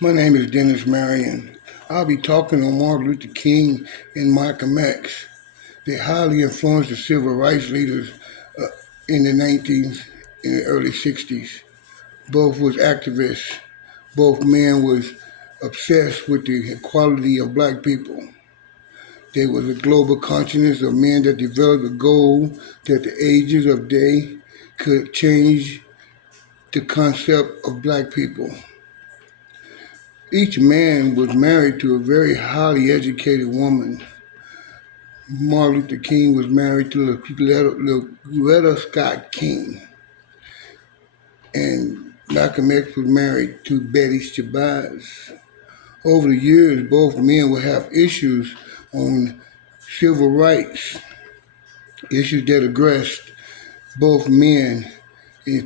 My name is Dennis Marion. I'll be talking on Martin Luther King and Malcolm X. They highly influenced the civil rights leaders uh, in the early 60s. Both was activists. Both men was obsessed with the equality of black people. There was a global consciousness of men that developed a goal that the ages of day could change the concept of black people. Each man was married to a very highly educated woman. Martin Luther King was married to Loretta Scott King, and Malcolm X was married to Betty Shabazz. Over the years, both men would have issues on civil rights, issues that addressed both men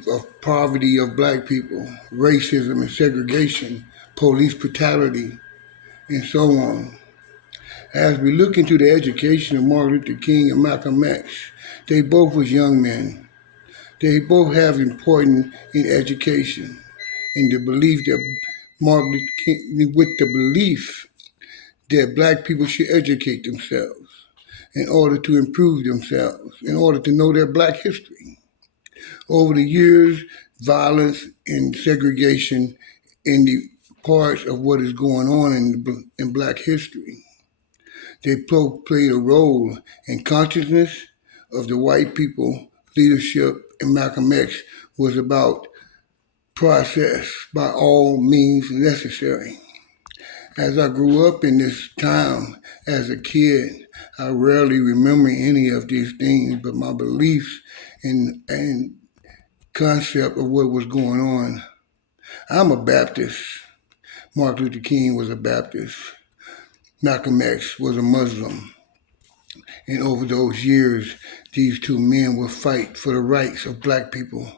of poverty of black people, racism and segregation, police brutality, and so on. As we look into the education of Martin Luther King and Malcolm X, they both was young men. They both have important in education and the belief that Martin Luther King, with the belief that black people should educate themselves in order to improve themselves, in order to know their black history. Over the years, violence and segregation in the parts of what is going on in black history. They played a role in consciousness of the white people. Leadership in Malcolm X was about process by all means necessary. As I grew up in this town as a kid, I rarely remember any of these things, but my beliefs and concept of what was going on. I'm a Baptist. Martin Luther King was a Baptist. Malcolm X was a Muslim. And over those years, these two men will fight for the rights of black people.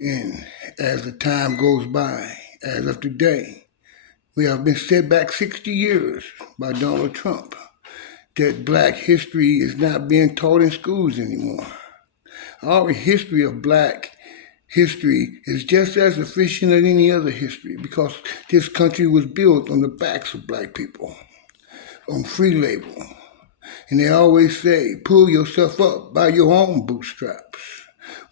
And as the time goes by, as of today, we have been set back 60 years by Donald Trump that black history is not being taught in schools anymore. Our history of black history is just as efficient as any other history because this country was built on the backs of black people, on free labor. And they always say, pull yourself up by your own bootstraps.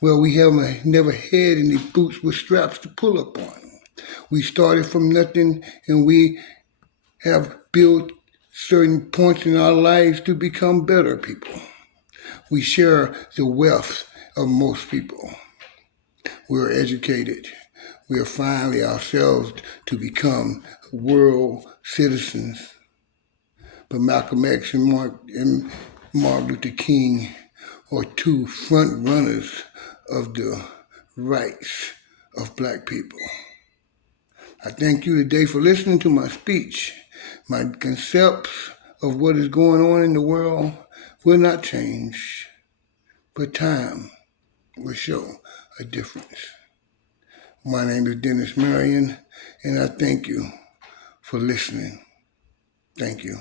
Well, we haven't never had any boots with straps to pull up on. We started from nothing and we have built certain points in our lives to become better people. We share the wealth of most people. We're educated. We are finally ourselves to become world citizens. But Malcolm X and Martin Luther King are two front runners of the rights of black people. I thank you today for listening to my speech. My concepts of what is going on in the world will not change, but time will show a difference. My name is Dennis Marion, and I thank you for listening. Thank you.